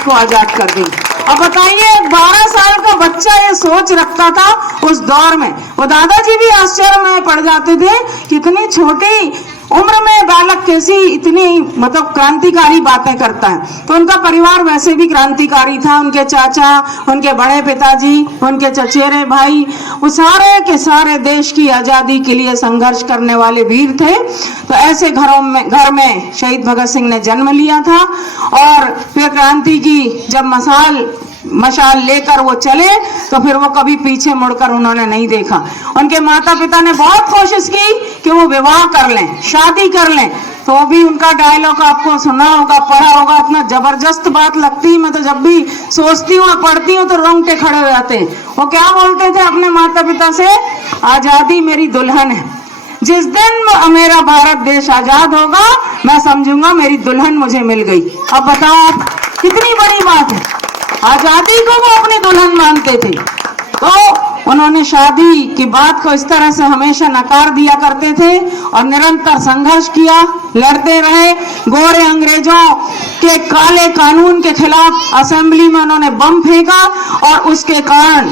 भारत को आजाद कर दी। अब बताइए 12 साल का बच्चा ये सोच रखता था उस दौर में। वो दादाजी भी आश्चर्य में पड़ जाते थे, कितनी छोटी उम्र में बालक कैसी इतनी मतलब क्रांतिकारी बातें करता है। तो उनका परिवार वैसे भी क्रांतिकारी था, उनके चाचा, उनके बड़े पिताजी, उनके चचेरे भाई, वो सारे के सारे देश की आजादी के लिए संघर्ष करने वाले वीर थे। तो ऐसे घर में शहीद भगत सिंह ने जन्म लिया था और फिर क्रांति की जब मशाल लेकर वो चले तो फिर वो कभी पीछे मुड़कर उन्होंने नहीं देखा। उनके माता पिता ने बहुत कोशिश की कि वो विवाह कर लें, शादी कर लें, तो भी उनका डायलॉग आपको सुना होगा, पढ़ा होगा, इतना जबरदस्त बात लगती है। मैं तो जब भी सोचती हूँ पढ़ती हूँ तो रोंगटे खड़े हो जाते हैं। वो क्या बोलते थे अपने माता पिता से, आजादी मेरी दुल्हन है, जिस दिन मेरा भारत देश आजाद होगा मैं समझूंगा मेरी दुल्हन मुझे मिल गई। अब बताओ आप, कितनी बड़ी बात है, आजादी को वो अपनी दुल्हन मानते थे। तो उन्होंने शादी की बात को इस तरह से हमेशा नकार दिया करते थे और निरंतर संघर्ष किया, लड़ते रहे। गोरे अंग्रेजों के काले कानून के खिलाफ असेंबली में उन्होंने बम फेंका और उसके कारण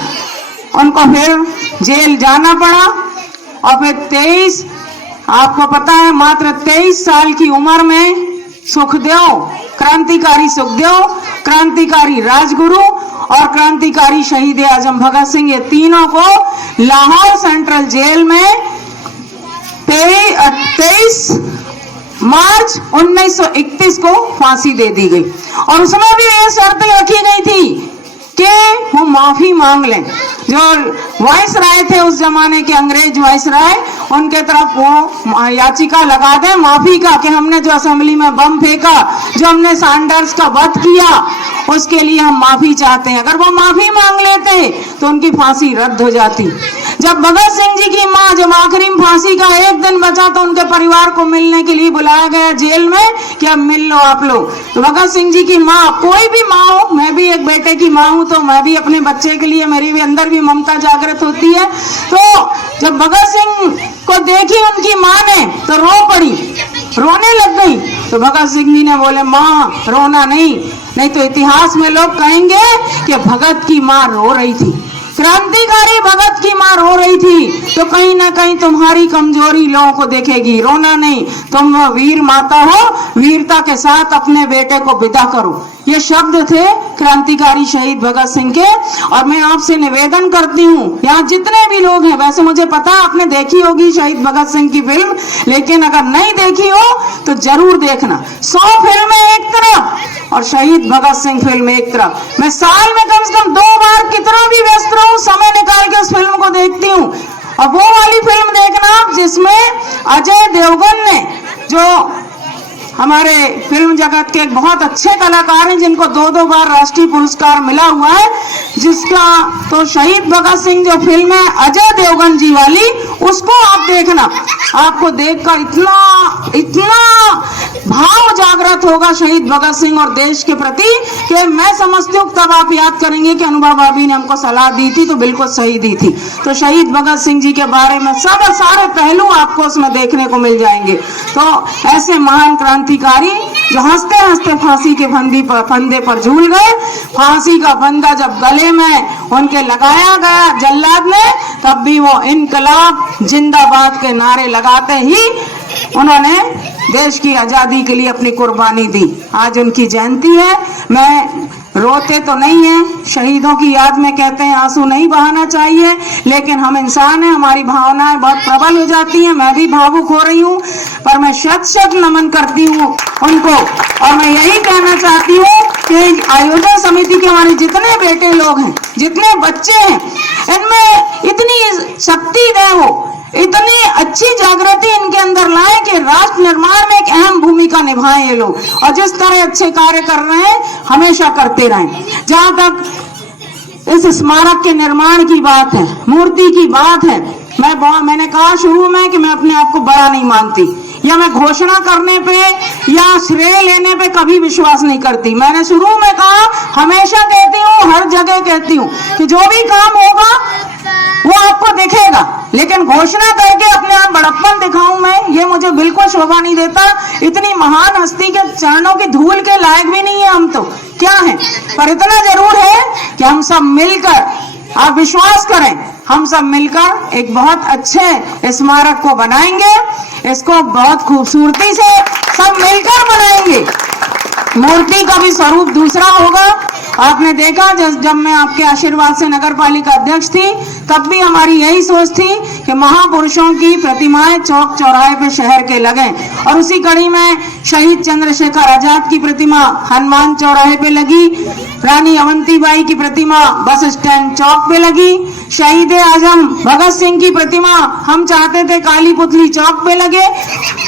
उनको फिर जेल जाना पड़ा। और फिर आपको पता है मात्र 23 साल की उम्र में सुखदेव, क्रांतिकारी सुखदेव, क्रांतिकारी राजगुरु और क्रांतिकारी शहीद आजम भगत सिंह, ये तीनों को लाहौर सेंट्रल जेल में 23 मार्च 1931 को फांसी दे दी गई। और उसमें भी ये शर्त रखी गई थी कि वो माफी मांग लें। जो वाइस राय थे उस जमाने के, अंग्रेज वाइस राय, उनके तरफ वो याचिका लगा दें माफी का कि हमने जो असेंबली में बम फेंका, जो हमने सैंडर्स का वध किया, उसके लिए हम माफी चाहते हैं। अगर वो माफी मांग लेते तो उनकी फांसी रद्द हो जाती। जब भगत सिंह जी की मां, जब आखिरी फांसी का एक दिन बचा तो उनके परिवार को मिलने के लिए बुलाया गया जेल में कि अब मिल लो आप लोग। तो भगत सिंह जी की मां, कोई भी मां हो, मैं भी एक बेटे की मां हूं, तो मैं भी अपने बच्चे के लिए, मेरी भी अंदर भी ममता जागृत होती है। तो जब भगत सिंह को देखी उनकी मां ने तो रो पड़ी, रोने लग गई। तो भगत सिंह जी ने बोले मां रोना नहीं तो इतिहास में लोग कहेंगे कि भगत की मां रो रही थी, क्रांतिकारी भगत की मां रो रही थी। तो कहीं ना कहीं तुम्हारी कमजोरी लोगों को देखेगी, रोना नहीं, तुम वीर माता हो, वीरता के साथ अपने बेटे को विदा करो। ये शब्द थे क्रांतिकारी शहीद भगत सिंह के। और मैं आपसे निवेदन करती हूँ, यहाँ जितने भी लोग हैं, वैसे मुझे पता आपने देखी होगी शहीद भगत सिंह की फिल्म, लेकिन अगर नहीं देखी हो तो जरूर देखना। 100 फिल्में एक तरफ और शहीद भगत सिंह फिल्म एक तरफ। मैं साल में कम से कम 2 बार, कितना भी व्यस्त रहूं, समय निकाल के उस फिल्म को देखती हूँ। और वो वाली फिल्म देखना जिसमें अजय देवगन ने, जो हमारे फिल्म जगत के एक बहुत अच्छे कलाकार हैं, जिनको 2-2 बार राष्ट्रीय पुरस्कार मिला हुआ है, जिसका तो शहीद भगत सिंह जो फिल्म है अजय देवगन जी वाली, उसको आप देखना। आपको देखकर इतना भाव जागृत होगा शहीद भगत सिंह और देश के प्रति कि मैं समझती हूँ तब आप याद करेंगे कि अनुभा भाभी ने हमको सलाह दी थी तो बिल्कुल सही दी थी। तो शहीद भगत सिंह जी के बारे में सब सारे पहलू आपको उसमें देखने को मिल जाएंगे। तो ऐसे महान क्रांतिकारी जो हंसते हंसते फांसी के फंदे पर झूल गए, फांसी का फंदा जब गले में उनके लगाया गया जल्लाद ने, तब भी वो इनकलाब जिंदाबाद के नारे लगाते ही उन्होंने देश की आजादी के लिए अपनी कुर्बानी दी। आज उनकी जयंती है। मैं रोते तो नहीं है, शहीदों की याद में कहते हैं आंसू नहीं बहाना चाहिए, लेकिन हम इंसान हैं, हमारी भावनाएं बहुत प्रबल हो जाती हैं। मैं भी भावुक हो रही हूँ, पर मैं शत नमन करती हूँ उनको। और मैं यही कहना चाहती हूँ कि आयोजन समिति के हमारे जितने बेटे लोग हैं, जितने बच्चे हैं, इनमें इतनी शक्ति दें, वो इतनी अच्छी जागृति इनके अंदर लाए कि राष्ट्र निर्माण में एक अहम भूमिका निभाएं ये लोग। और जिस तरह अच्छे कार्य कर रहे हैं हमेशा करते रहें। जहां तक इस स्मारक के निर्माण की बात है, मूर्ति की बात है, मैंने कहा शुरू में कि मैं अपने आप को बड़ा नहीं मानती, या मैं घोषणा करने पे या श्रेय लेने पे कभी विश्वास नहीं करती। मैंने शुरू में कहा, हमेशा कहती हूँ, हर जगह कहती हूँ कि जो भी काम होगा वो आपको दिखेगा, लेकिन घोषणा करके अपने आप बड़प्पन दिखाऊं मैं, ये मुझे बिल्कुल शोभा नहीं देता। इतनी महान हस्ती के चरणों की धूल के लायक भी नहीं है हम तो, क्या है, पर इतना जरूर है कि हम सब मिलकर, आप विश्वास करें, हम सब मिलकर एक बहुत अच्छे स्मारक को बनाएंगे। इसको बहुत खूबसूरती से सब मिलकर बनाएंगे। मूर्ति का भी स्वरूप दूसरा होगा। आपने देखा जब मैं आपके आशीर्वाद से नगर पालिका अध्यक्ष थी, तब भी हमारी यही सोच थी कि महापुरुषों की प्रतिमाएं चौक चौराहे पे शहर के लगे, और उसी कड़ी में शहीद चंद्रशेखर आजाद की प्रतिमा हनुमान चौराहे पे लगी, रानी अवंतीबाई की प्रतिमा बस स्टैंड चौक पे लगी, शहीद आजम भगत सिंह की प्रतिमा हम चाहते थे काली पुतली चौक पे लगे,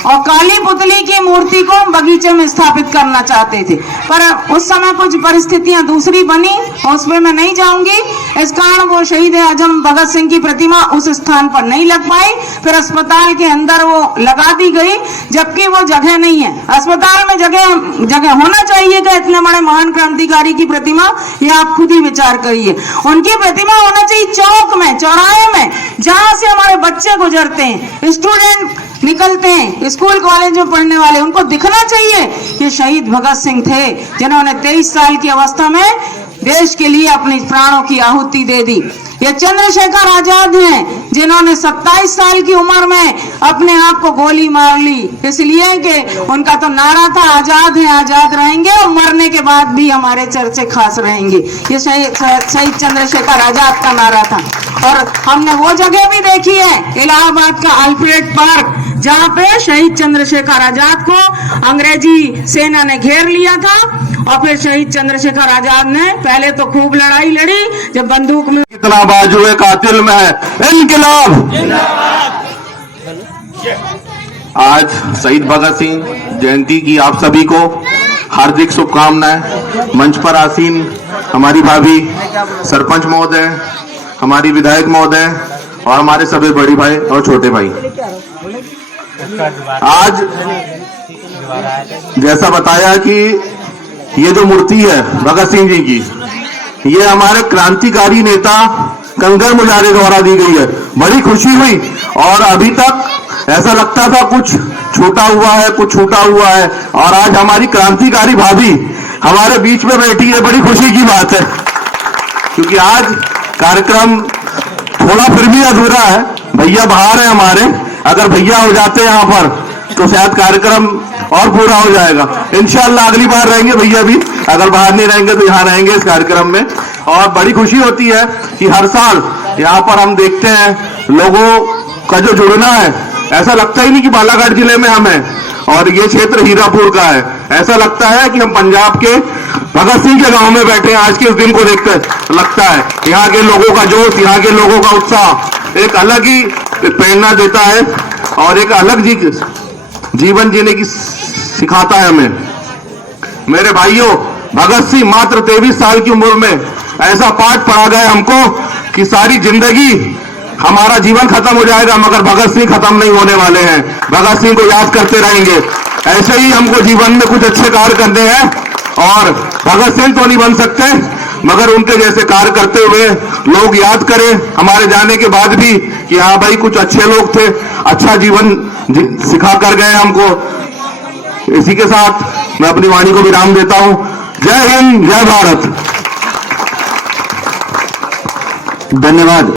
और काली पुतली की मूर्ति को हम बगीचे में स्थापित करना चाहते थे, पर उस समय कुछ परिस्थितियां दूसरी बनी, उस पर मैं नहीं जाऊंगी। इस कारण वो शहीद आजम भगत सिंह की प्रतिमा उस स्थान पर नहीं लग पाई, फिर अस्पताल के अंदर वो लगा दी गई, जबकि वो जगह नहीं है। अस्पताल में जगह होना चाहिए कि इतने बड़े महान क्रांतिकारी की प्रतिमा, ये आप खुद ही विचार करिए। उनकी प्रतिमा होना चाहिए चौक में, चौराहे में, जहां से हमारे बच्चे गुजरते हैं, स्टूडेंट निकलते हैं, स्कूल कॉलेज में पढ़ने वाले, उनको दिखना चाहिए कि शहीद भगत सिंह थे जिन्होंने 23 साल की अवस्था में देश के लिए अपनी प्राणों की आहुति दे दी। ये चंद्रशेखर आजाद हैं जिन्होंने 27 साल की उम्र में अपने आप को गोली मार ली, इसलिए कि उनका तो नारा था आजाद हैं आजाद रहेंगे, और मरने के बाद भी हमारे चर्चे खास रहेंगे। ये शहीद चंद्रशेखर आजाद का नारा था। और हमने वो जगह भी देखी है, इलाहाबाद का अल्फ्रेड पार्क, जहाँ पे शहीद चंद्रशेखर आजाद को अंग्रेजी सेना ने घेर लिया था, और फिर शहीद चंद्रशेखर आजाद ने पहले तो खूब लड़ाई लड़ी, जब बंदूक में कितना बाजुए कातिल में है इनकलाब। आज शहीद भगत सिंह जयंती की आप सभी को हार्दिक शुभकामनाएं। मंच पर आसीन हमारी भाभी सरपंच महोदय, हमारी विधायक महोदय, और हमारे सभी बड़ी भाई और छोटे भाई, आज जैसा बताया कि ये जो मूर्ति है भगत सिंह जी की, ये हमारे क्रांतिकारी नेता कंगर मुजारे द्वारा दी गई है। बड़ी खुशी हुई, और अभी तक ऐसा लगता था कुछ छूटा हुआ है, कुछ छूटा हुआ है, और आज हमारी क्रांतिकारी भाभी हमारे बीच में बैठी है। बड़ी खुशी की बात है, क्योंकि आज कार्यक्रम थोड़ा फिर भी अधूरा है। भैया बाहर है हमारे, अगर भैया हो जाते यहाँ पर तो शायद कार्यक्रम और पूरा हो जाएगा। इंशाल्लाह अगली बार रहेंगे भैया भी, अगर बाहर नहीं रहेंगे तो यहाँ रहेंगे इस कार्यक्रम में। और बड़ी खुशी होती है कि हर साल यहाँ पर हम देखते हैं लोगों का जो जुड़ना है, ऐसा लगता ही नहीं कि बालाघाट जिले में हम हैं और ये क्षेत्र हीरापुर का है। ऐसा लगता है कि हम पंजाब के भगत सिंह के गांव में बैठे हैं। आज के इस दिन को देखकर लगता है यहाँ के लोगों का जोश, यहाँ के लोगों का उत्साह एक अलग ही प्रेरणा देता है, और एक अलग जीवन जीने की सिखाता है हमें। मेरे भाइयों, भगत सिंह मात्र 23 साल की उम्र में ऐसा पाठ पढ़ा गया हमको कि सारी जिंदगी हमारा जीवन खत्म हो जाएगा, मगर भगत सिंह खत्म नहीं होने वाले हैं। भगत सिंह को याद करते रहेंगे। ऐसे ही हमको जीवन में कुछ अच्छे कार्य करने हैं, और भगत सिंह तो नहीं बन सकते, मगर उनके जैसे कार्य करते हुए लोग याद करें हमारे जाने के बाद भी कि हाँ भाई कुछ अच्छे लोग थे, अच्छा जीवन सिखा कर गए हमको। इसी के साथ मैं अपनी वाणी को विराम देता हूं। जय हिंद, जय भारत, धन्यवाद।